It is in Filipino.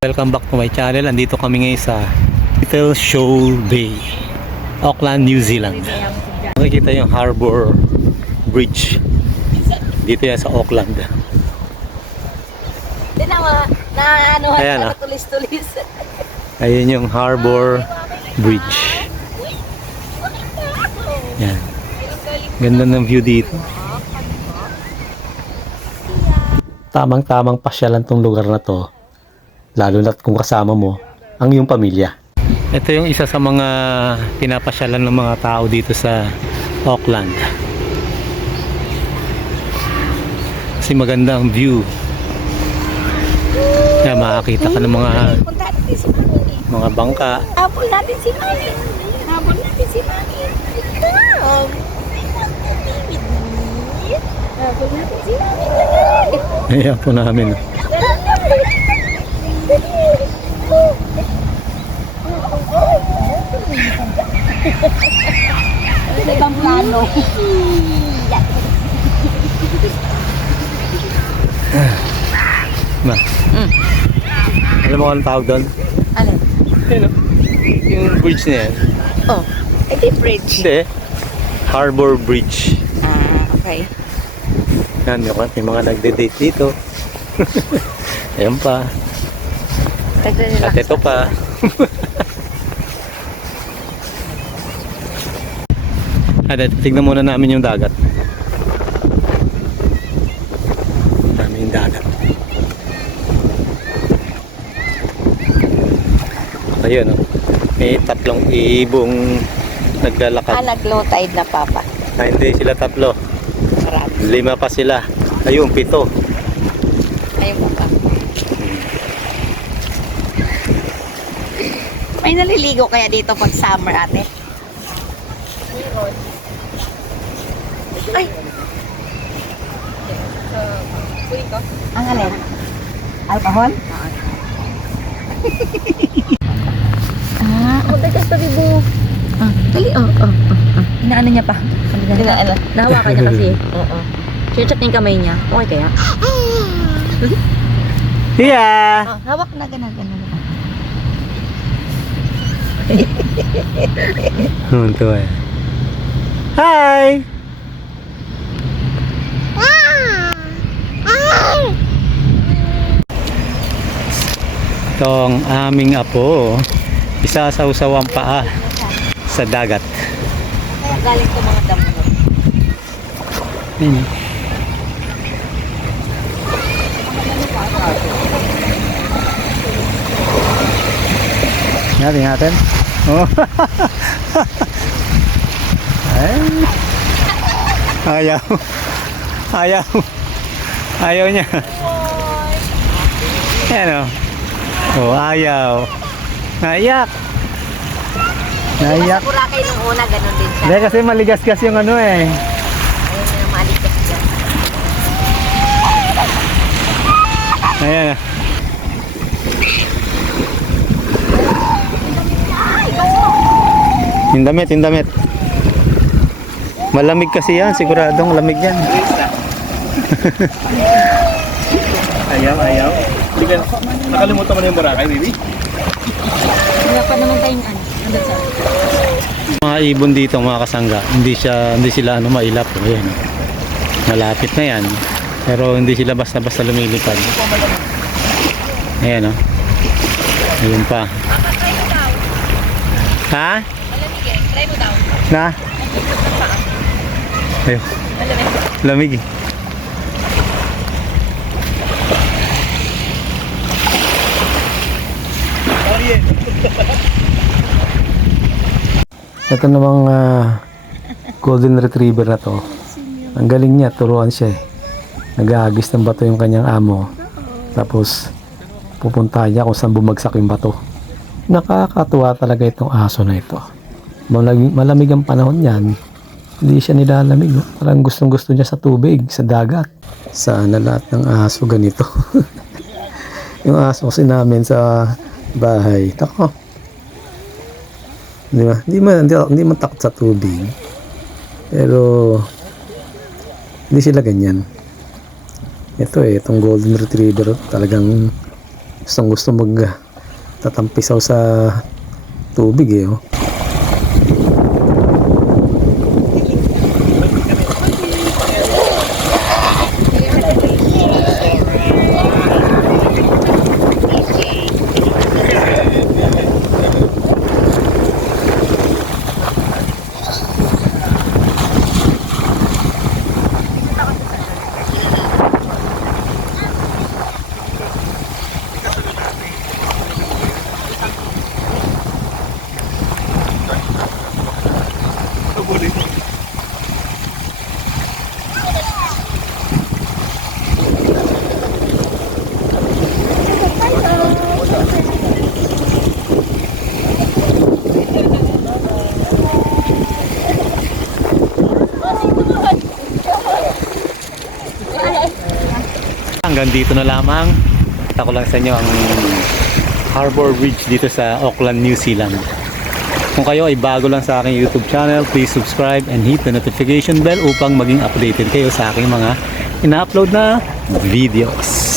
Welcome back to my channel. Andito kami ngayon sa Little Shoal Bay, Auckland, New Zealand. Makikita yung Harbour Bridge. Dito yan sa Auckland. Ayan, tulis-tulis. Ayun yung Harbour Bridge. Yan. Ganda ng view dito. Tamang-tamang pasyalan tong lugar na to. Lalo na kung kasama mo ang iyong pamilya. Ito yung isa sa mga pinapasyalan ng mga tao dito sa Auckland. Kasi maganda ang view. Kaya makakita ka ng mga bangka. Habol natin si Mami. Habol natin si Mami. Habol natin si Mami. Ayan po namin. Ano ibang plano? Ma. Alam mo anong tawag doon? Ano? Yung bridge na yan. Oh, ito yung bridge. Hindi. Harbour Bridge. Ah, okay. Yan, may mga nagde-date dito. Ayan pa. At ito pa. At tignan muna namin yung dagat. Namin yung dagat. Ayun, oh. May tatlong ibong naglalakad. Nag-low tide na, Papa. Hindi sila tatlo. Marami. 5 pa sila. Ayun, 7. Ayun, Papa. May naliligo kaya dito pag summer, ate? Ay! Ang alin? Alcohol? Ah, tagas pa, Bibo. Ah, dali, Inaano niya pa. Inaano? Nahawakan niya kasi. Oo. Chinachat niya yung kamay niya. Okay kaya? Yeah! Oh, hawak na, ganun. Ito eh. Hi! Ito ang aming apo. Isasawsaw ang paa sa dagat. Kaya galing ko mga damo. Ayun. Natin. Oh. Ay. Ayaw niya. Ayan, oh, ayaw. Naiyak. Sa Boracay nung una, ganun din siya. Hindi, kasi maligas-gas yung ano eh. Ayun yung maligas dyan. Ayan. Yung damit. Malamig kasi yan, siguradong lamig yan. Ayaw. Hindi ka, nakalimutan mo na yung Boracay, baby? Wala pa naman tayong andun sa... Mga ibon dito, mga kasangga, hindi sila mailap. Ayan. Malapit na yan. Pero hindi sila basta-basta lumilipad. Ayan, oh. Ayun pa. Ha? Try mo daw. Na? Ayun. Lamig eh. Ito namang golden retriever na to. Ang galing niya, turuan siya eh. Nag-aagis ng bato yung kanyang amo. Tapos pupunta niya kung saan bumagsak yung bato. Nakakatuwa talaga itong aso na ito. Malamig ang panahon niyan. Hindi siya nilalamig. No? Parang gustong-gusto niya sa tubig, sa dagat. Sana lahat ng aso ganito. Yung aso kasi namin sa bahay. Tako. Di ba? Hindi man takot sa tubig. Pero hindi sila ganyan. Ito itong golden retriever talagang Gusto mag tatampisaw sa tubig eh. Oh. Hanggang dito na lamang. Kita ko lang sa inyo ang Harbor Bridge dito sa Auckland, New Zealand. Kung kayo ay bago lang sa aking YouTube channel, please subscribe and hit the notification bell upang maging updated kayo sa aking mga ina-upload na videos.